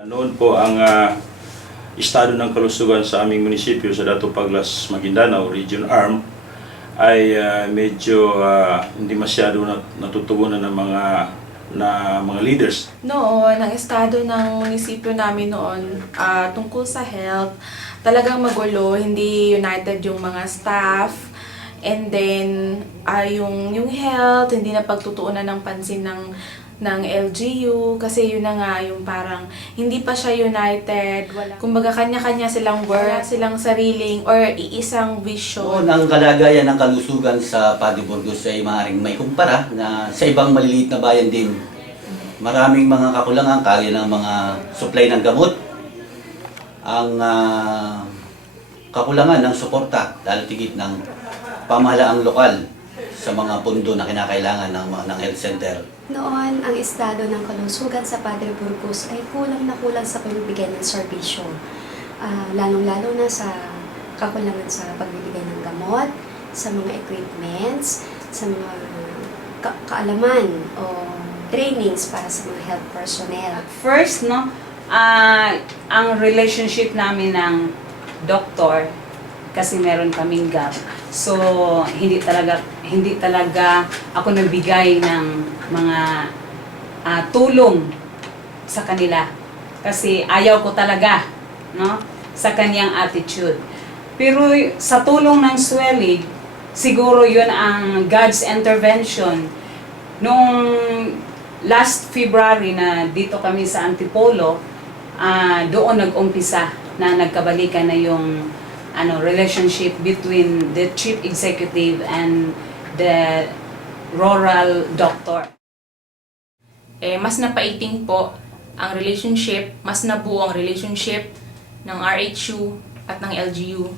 Noon po ang estado ng kalusugan sa aming munisipyo sa Dato Paglas, Maguindanao, Region Arm ay medyo hindi masyado natutugunan ng mga leaders. Noon, ang estado ng munisipyo namin noon tungkol sa health, talagang magulo, hindi united yung mga staff. And then, yung health, hindi na pagtutuunan ng pansin ng LGU kasi yun na nga yung parang hindi pa siya united, kumbaga kanya-kanya silang work, silang sariling or iisang vision. Noon, ang kalagayan ng kalusugan sa Padre Burgos ay maaaring may kumpara na sa ibang maliliit na bayan din. Maraming mga kakulangan kaya ng mga supply ng gamot, ang kakulangan ng suporta, lalo tigit ng pamahalaang lokal sa mga pundo na kinakailangan ng health center. Noon, ang estado ng kalusugan sa Padre Burgos ay kulang na kulang sa pagbibigay ng serbisyo. Lalong-lalo na sa kakulangan sa pagbibigay ng gamot, sa mga equipments, sa mga kaalaman o trainings para sa mga health personnel. First, ang relationship namin ng doktor, kasi meron kaming gap. So, hindi talaga ako nagbigay ng mga tulong sa kanila. Kasi ayaw ko talaga, sa kanyang attitude. Pero sa tulong ng swelling, siguro yun ang God's intervention. Nung last February na dito kami sa Antipolo, doon nag-umpisa na nagkabalikan na yung relationship between the chief executive and the rural doctor. Mas napaiting po ang relationship, mas nabuo ang relationship ng RHU at ng LGU,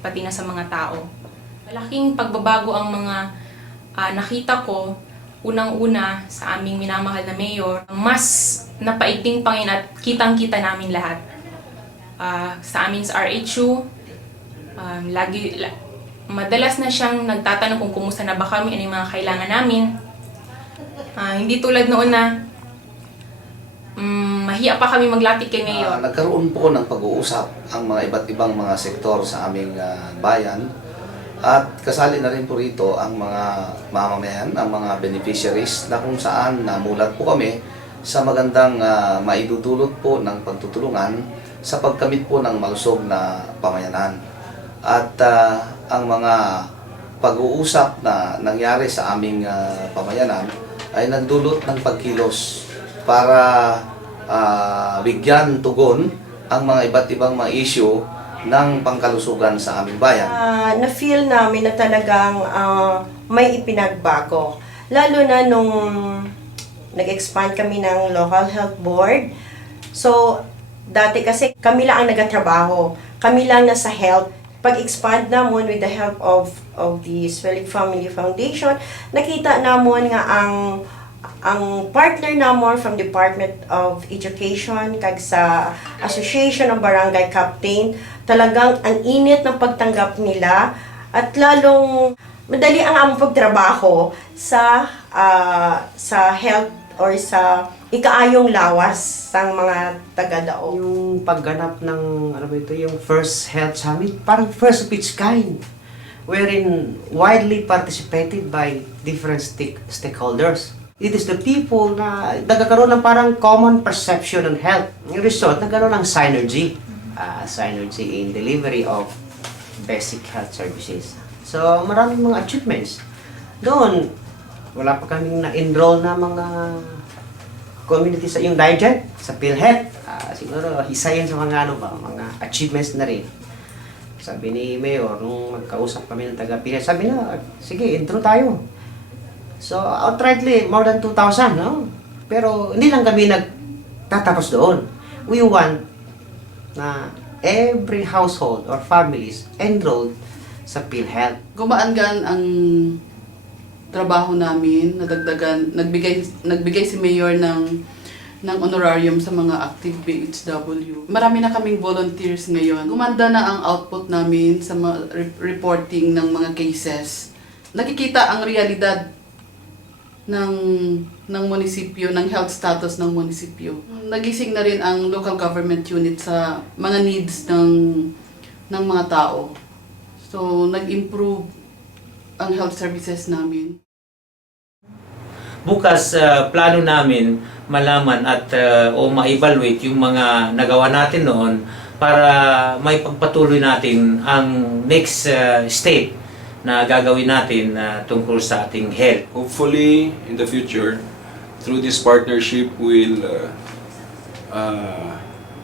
pati na sa mga tao. Malaking pagbabago ang mga nakita ko, unang-una sa aming minamahal na mayor. Mas napaiting pangin at kitang-kita namin lahat. Sa aming sa RHU, madalas na siyang nagtatanong kung kumusta na ba kami, ano yung mga kailangan namin. Hindi tulad noon na mahiya pa kami maglapit kay Mayor. Nagkaroon po ng pag-uusap ang mga iba't ibang mga sektor sa aming bayan at kasali na rin po rito ang mga mamamayan, ang mga beneficiaries na kung saan namulat po kami sa magandang maidudulot po ng pagtutulungan sa pagkamit po ng malusog na pamayanan. At ang mga pag-uusap na nangyari sa aming pamayanan ay nagdulot ng pagkilos para bigyan tugon ang mga iba't ibang mga issue ng pangkalusugan sa aming bayan. Na-feel namin na talagang may ipinagbago. Lalo na nung nag-expand kami ng local health board. So, dati kasi kami lang ang nagatrabaho. Kami lang nasa health. Pag-expand namon with the help of the Swelling Family Foundation, nakita namon nga ang partner namon from Department of Education kag sa Association of Barangay Captain, talagang ang init ng pagtanggap nila at lalong madali ang among pagtrabaho sa health or sa ikaayong lawas sang mga taga-Daog. Yung pagganap ng yung first health summit, parang first of its kind, wherein widely participated by different stakeholders. It is the people na nagkakaroon ng parang common perception on health. Yung result, nagkaroon ng synergy. Synergy in delivery of basic health services. So, maraming mga achievements. Doon, wala pa kaming na-enroll na mga community sa yung Digen, sa PhilHealth. Siguro, isa yan sa mga mga achievements na rin. Sabi ni Mayor, nung magkausap kami ng taga-PhilHealth, sabi na, sige, intro tayo. So, outrightly, more than 2,000, no? Pero, hindi lang kami nagtatapos doon. We want na every household or families enrolled sa PhilHealth. Gumaan-gaan ang trabaho namin, nagbigay si Mayor ng honorarium sa mga active BHW. Marami na kaming volunteers ngayon. Gumanda na ang output namin sa reporting ng mga cases. Nakikita ang realidad ng munisipyo, ng health status ng munisipyo. Nagising na rin ang local government unit sa mga needs ng mga tao. So, nag-improve ang health services namin. Bukas, plano namin malaman at o ma-evaluate yung mga nagawa natin noon para may pagpatuloy natin ang next step na gagawin natin tungkol sa ating health. Hopefully, in the future, through this partnership, will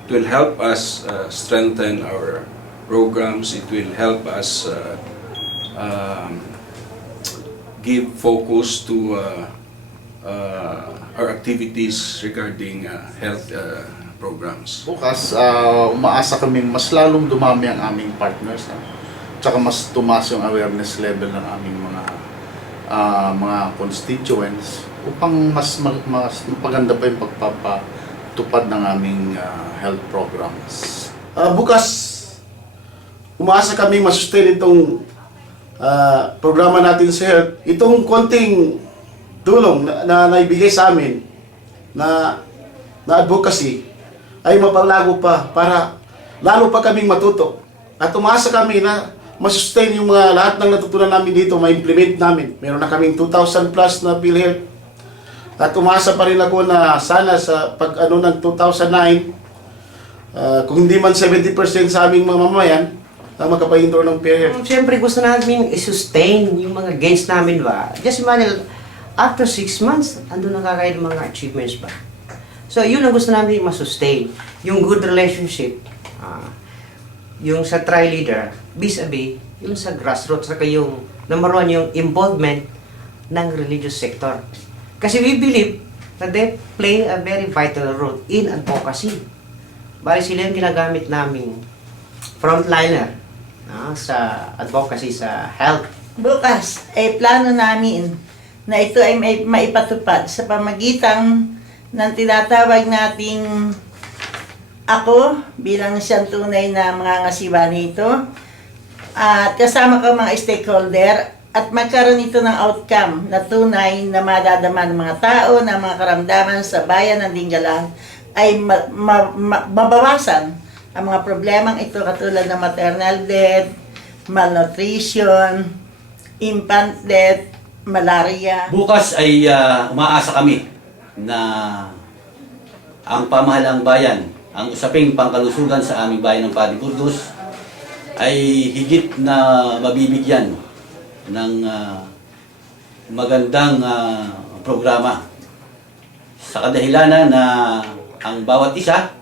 help us strengthen our programs. It will help us give focus to our activities regarding health programs. Bukas, umaasa kaming mas lalong dumami ang aming partners. Tsaka mas tumaas yung awareness level ng aming mga constituents upang mas mapaganda pa yung pagpapatupad ng aming health programs. Bukas, umaasa kami masustain itong programa natin sa health. Itong konting tulong na naibigay sa amin na advocacy ay mapalago pa para lalo pa kaming matuto. At umaasa kami na masustain yung mga lahat ng natutunan namin dito, ma-implement namin. Meron na kaming 2,000 plus na PhilHealth. At umaasa pa rin ako na sana sa pag-ano ng 2009, kung hindi man 70% sa aming mga mamayan, na makapahinto ng PhilHealth. Siyempre gusto namin i-sustain yung mga gains namin ba. Just imagine, after 6 months, andun na kakain mga achievements ba. So yun ang gusto namin ma-sustain. Yung good relationship, yung sa tri-leader, vis-a-vis, yung sa grassroots, saka yung number 1, yung involvement ng religious sector. Kasi we believe that they play a very vital role in advocacy. Bali sila yung ginagamit naming frontliner sa advocacy sa health. Bukas ay plano namin na ito ay maipatupad sa pamagitan ng tinatawag nating ako bilang siyang tunay na mga ngasiwa nito at kasama ko mga stakeholder at magkaroon ito ng outcome na tunay na madadama ng mga tao na mga karamdaman sa bayan ng Dingalan ay mabawasan ang mga problemang ito katulad ng maternal death, malnutrition, infant death, malaria. Bukas ay umaasa kami na ang pamahalaang bayan, ang usaping pangkalusugan sa aming bayan ng Padre Burgos ay higit na mabibigyan ng magandang programa sa kadahilanan na ang bawat isa,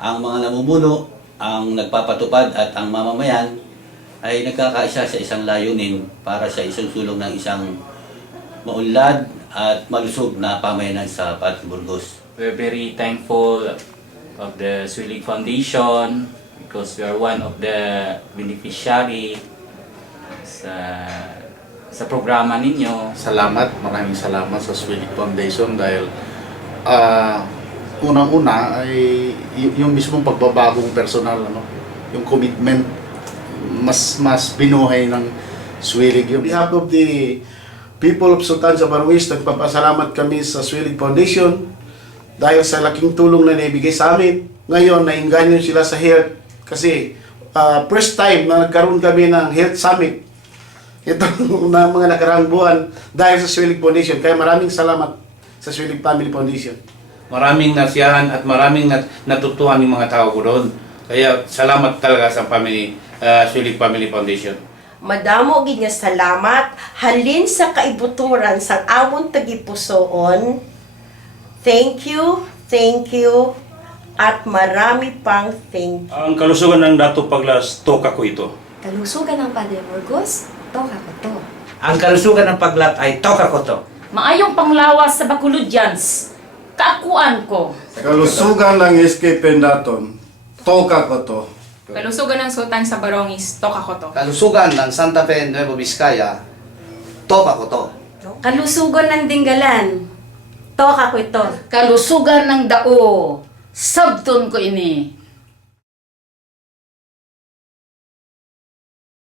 ang mga namumuno, ang nagpapatupad at ang mamamayan ay nagkakaisa sa isang layunin para sa isang sulong ng isang maunlad at malusog na pamayanan sa Padre Burgos. We're very thankful of the Swilig Foundation because we are one of the beneficiary sa programa ninyo. Maraming salamat sa Swilig Foundation dahil unang-una ay yung mismong pagbabagong personal, yung commitment mas binuhay ng Swilig yun. On behalf of the people of Sultan Zabaruis, nagpapasalamat kami sa Swilig Foundation dahil sa laking tulong na naibigay sa amin. Ngayon, nainganyo sila sa health kasi first time na nagkaroon kami ng health summit ito na mga nakaraang buwan dahil sa Swilig Foundation. Kaya maraming salamat sa Swilig Family Foundation. Maraming nasiyahan at maraming natutuhan ng mga tao ko doon. Kaya salamat talaga sa Swilig Family Foundation. Madamo gid nga salamat halin sa kaibuturan sa amon tagipusoon. Thank you, at marami pang thank you. Ang kalusugan ng Dato Paglas, toka ko ito. Kalusugan ng Padre Burgos, toka ko to. Ang kalusugan ng Paglat ay toka ko to. Maayong panglawas sa Bacolodians, kaakuan ko. Kalusugan ng SK Pendaton, toka ko to. Kalusugan ng Sultan sa Barongis, toka ko to. Kalusugan ng Santa Fe Nueva Vizcaya, toka ko to. Kalusugan ng Dingalan, toka ko ito. Kalusugan ng Dao, sabton ko ini.